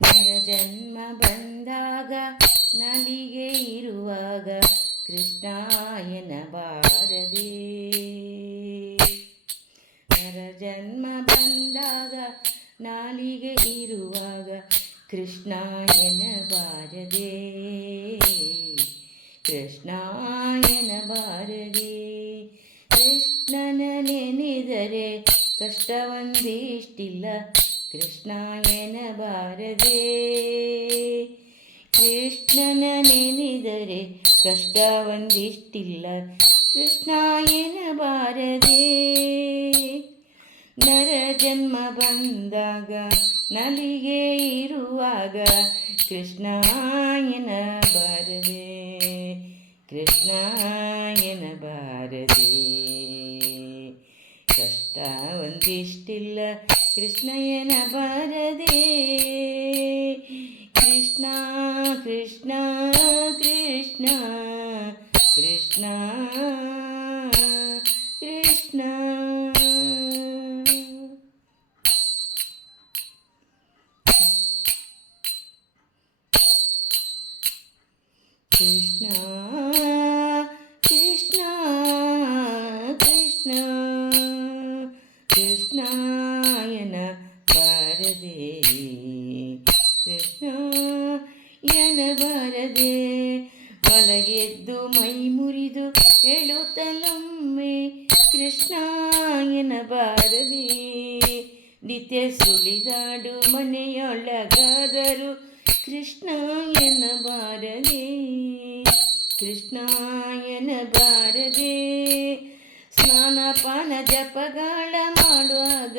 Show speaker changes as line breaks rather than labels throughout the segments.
ನರ ಜನ್ಮ ಬಂದಾಗ ನಲಿಗೆ ಇರುವಾಗ ಕೃಷ್ಣಾಯನ ಬಾರದೆ ನರ ಜನ್ಮ ಬಂದಾಗ ನಾಲಿಗೆ ಇರುವಾಗ ಕೃಷ್ಣಾಯನ ಬಾರದೆ ಕೃಷ್ಣಾಯನ ಬಾರದೆ ಕೃಷ್ಣನ ನೆನೆದರೆ ಕಷ್ಟವೊಂದಿಷ್ಟಿಲ್ಲ കൃഷ്ണായന ഭാരതേ. കൃഷ്ണന നെനിതരെ കഷ്ടവന്തിഷ്ടില്ല. കൃഷ്ണായന ഭാരതേ. നരജന്മ ബന്ധാക ಬಂದಾಗ ನಲಿಗೆ ಇರುವಾಗ ಕೃಷ್ಣಾಯನ ಭಾರದೇ ಕೃಷ್ಣಾಯನ కృష్ణయన భరదే కృష్ణ కృష్ణ కృష్ణ కృష్ణ కృష్ణ. కృష్ణ. ಸುಳಿ ಸುಳಿದಾಡು ಮನೆಯೊಳಗಾದರು ಕೃಷ್ಣ ಎನ ಬಾರದೆ ಕೃಷ್ಣ ಎನ ಬಾರದೆ ಸ್ನಾನ ಪಾನ ಜಪಗಾಳ ಮಾಡುವಾಗ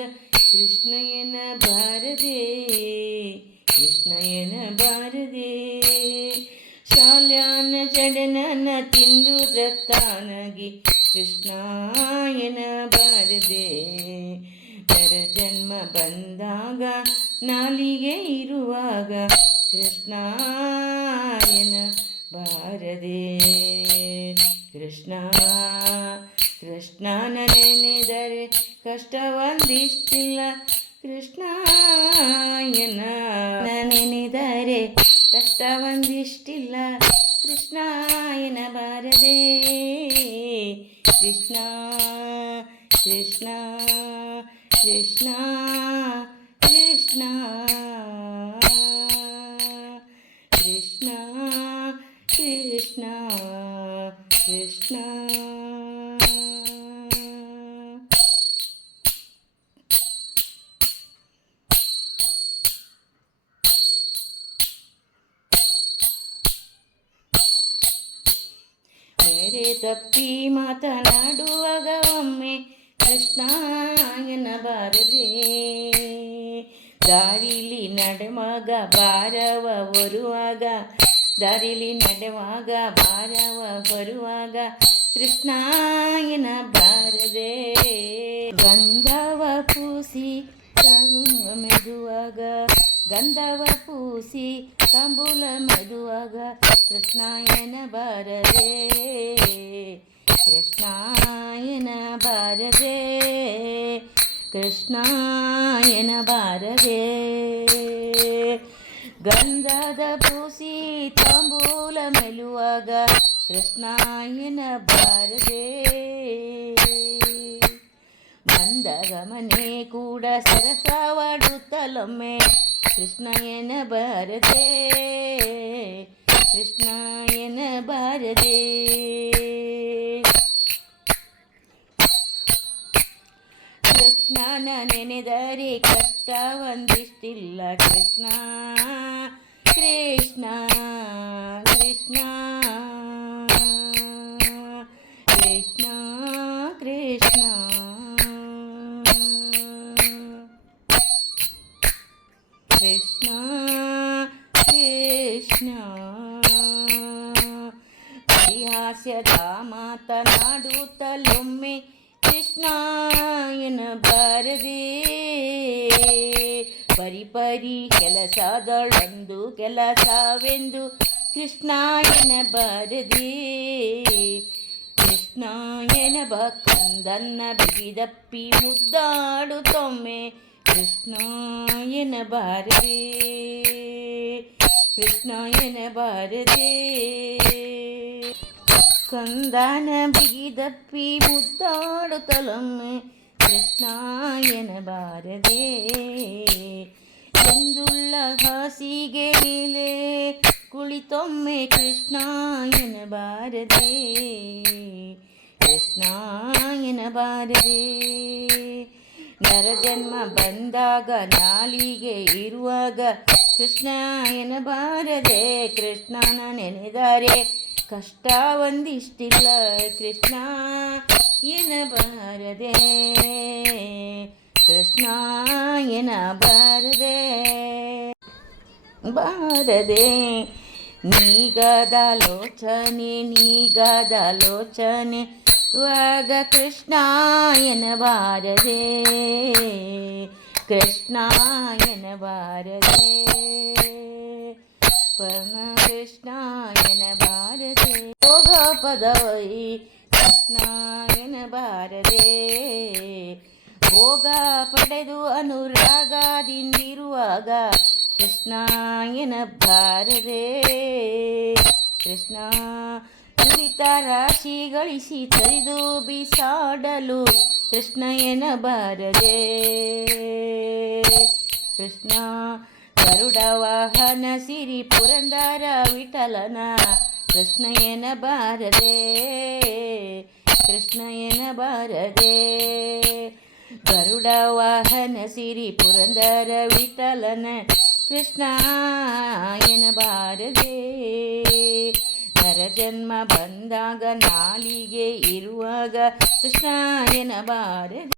ಕೃಷ್ಣ ಎನ ಬಾರದೆ ಕೃಷ್ಣ ಎನ ಬಾರದೆ ಶಾಲ್ಯಾನ ಚಡನನ ತಿಂದು ತತ್ತಾನಗಿ ಕೃಷ್ಣ ಎನ ಬಾರದೇ ನರ ಜನ್ಮ ಬಂದಾಗ ನಾಲಿಗೆ ಇರುವಾಗ ಕೃಷ್ಣಾಯನ ಬಾರದೆ. ಕೃಷ್ಣ ಕೃಷ್ಣನ ನೆನೆದರೆ ಕಷ್ಟ ಒಂದಿಷ್ಟಿಲ್ಲ ಕೃಷ್ಣಾಯನ ನೆನೆದರೆ ಕಷ್ಟ ಒಂದಿಷ್ಟಿಲ್ಲ ಕೃಷ್ಣಾಯನ ಬಾರದೆ. Krishna Krishna. Krishna, Krishna, Krishna, Krishna, Krishna. ಬೇರೆ ತಪ್ಪಿ ಮಾತನಾಡುವಾಗ ಒಮ್ಮೆ ಕೃಷ್ಣಾಯನ ಬಾರದೆ, ದಾರಿಲಿ ನಡೆವಾಗ ಬಾರವ ಬರುವಾಗ, ದಾರಿಲಿ ನಡೆವಾಗ ಬಾರವ ಬರುವಾಗ ಕೃಷ್ಣಾಯನ ಬಾರದೆ. ಗಂಧವ ಪೂಸಿ ತಾಂಬೂಲ ಮೆದುವಾಗ, ಗಂಧವ ಪೂಸಿ ತಂಬುಲ ಮೆದುವಾಗ ಕೃಷ್ಣಾಯನ ಬಾರದೆ. ಕೃಷ್ಣಾಯನ ಬಾರದೆ ಕೃಷ್ಣಾಯನ ಬಾರದೆ ಗಂಧದ ಪೂಸಿ ತಾಂಬೂಲ ಮೆಲುವಾಗ ಕೃಷ್ಣಾಯನ ಬಾರದೆ ಬಂದಾಗ ಮನೆ ಕೂಡ ಸರಸವಾಡುತ್ತಲೊಮ್ಮೆ ಕೃಷ್ಣಯನ ಬಾರದೆ ಕೃಷ್ಣಯನ ಬಾರದೆ ಕೃಷ್ಣನ ನೆನೆದರೆ ಕಷ್ಟ ಒಂದಿಷ್ಟಿಲ್ಲ ಕೃಷ್ಣ ಕೃಷ್ಣ ಕೃಷ್ಣ ಕೃಷ್ಣ ಕೃಷ್ಣ ಕೃಷ್ಣ ಕೃಷ್ಣ ಪರಿಹಾಸ್ಯದ ಮಾತನಾಡುತ್ತಲೊಮ್ಮೆ ಕೃಷ್ಣ ಎನ್ನಬಾರದೆ ಪರಿಪರಿ ಕೆಲಸದಳೊಂದು ಕೆಲಸವೆಂದು ಕೃಷ್ಣ ಎನ್ನಬಾರದೆ ಕೃಷ್ಣ ಎನಬ ಕಂದನ್ನ ಬಿಗಿದಪ್ಪಿ ಮುದ್ದಾಡುತ್ತೊಮ್ಮೆ ಕೃಷ್ಣ ಬಾರದೇ ಕೃಷ್ಣ ಬಾರದೇ ಕಂದಾನ ಬಿಗಿದಪ್ಪಿ ಮುದ್ದಾಡುತ್ತಲೊಮ್ಮೆ ಕೃಷ್ಣ ಎನ್ನಬಾರದೆ ಎಂದುಳ್ಳ ಹಾಸಿಗೆ ಮೇಲೆ ಕುಳಿತೊಮ್ಮೆ ಕೃಷ್ಣ ಎನ್ನಬಾರದೆ ಕೃಷ್ಣ ಎನ್ನಬಾರದೆ ನರಜನ್ಮ ಬಂದಾಗ ನಾಲಿಗೆ ಇರುವಾಗ ಕೃಷ್ಣ ಎನ್ನಬಾರದೆ ಕೃಷ್ಣನ ನೆನೆದರೆ ಕಷ್ಟ ಒಂದಿಷ್ಟಿಲ್ಲ ಕೃಷ್ಣ ಎನ್ನಬಾರದೆ ಕೃಷ್ಣ ಎನ್ನಬಾರದೆ ಬಾರದೆ ನೀಗದಾಲೋಚನೆ ನೀಗದಾಲೋಚನೆ ವಾಗ ಕೃಷ್ಣ ಎನ್ನಬಾರದೆ ಕೃಷ್ಣ ಎನ್ನಬಾರದೆ ಪರಮ ಕೃಷ್ಣ ಎನ್ನಬಾರದೆ ಯೋಗ ಪದವೈ ಕೃಷ್ಣ ಬಾರದೆ ಭೋಗ ಪಡೆದು ಅನುರಾಗದಿಂದಿರುವಾಗ ಕೃಷ್ಣ ಬಾರದೆ ಕೃಷ್ಣ ಕುರಿತ ರಾಶಿ ಗಳಿಸಿ ತರಿದು ಬಿಸಾಡಲು ಕೃಷ್ಣ ಬಾರದೆ ಕೃಷ್ಣ ಗರುಡ ವಾಹನ ಸಿರಿ ಪುರಂದರ ವಿಠಲನ ಕೃಷ್ಣ ಬಾರದೆ ಕೃಷ್ಣ ಬಾರದೆ. ಗರುಡ ವಾಹನ ಸಿರಿ ಪುರಂದರ ವಿಠಲನ ಕೃಷ್ಣ ಎನ್ನಬಾರದೆ ನರಜನ್ಮ ಬಂದಾಗ ನಾಲಿಗೆ ಇರುವಾಗ ಕೃಷ್ಣ ಎನ್ನಬಾರದೆ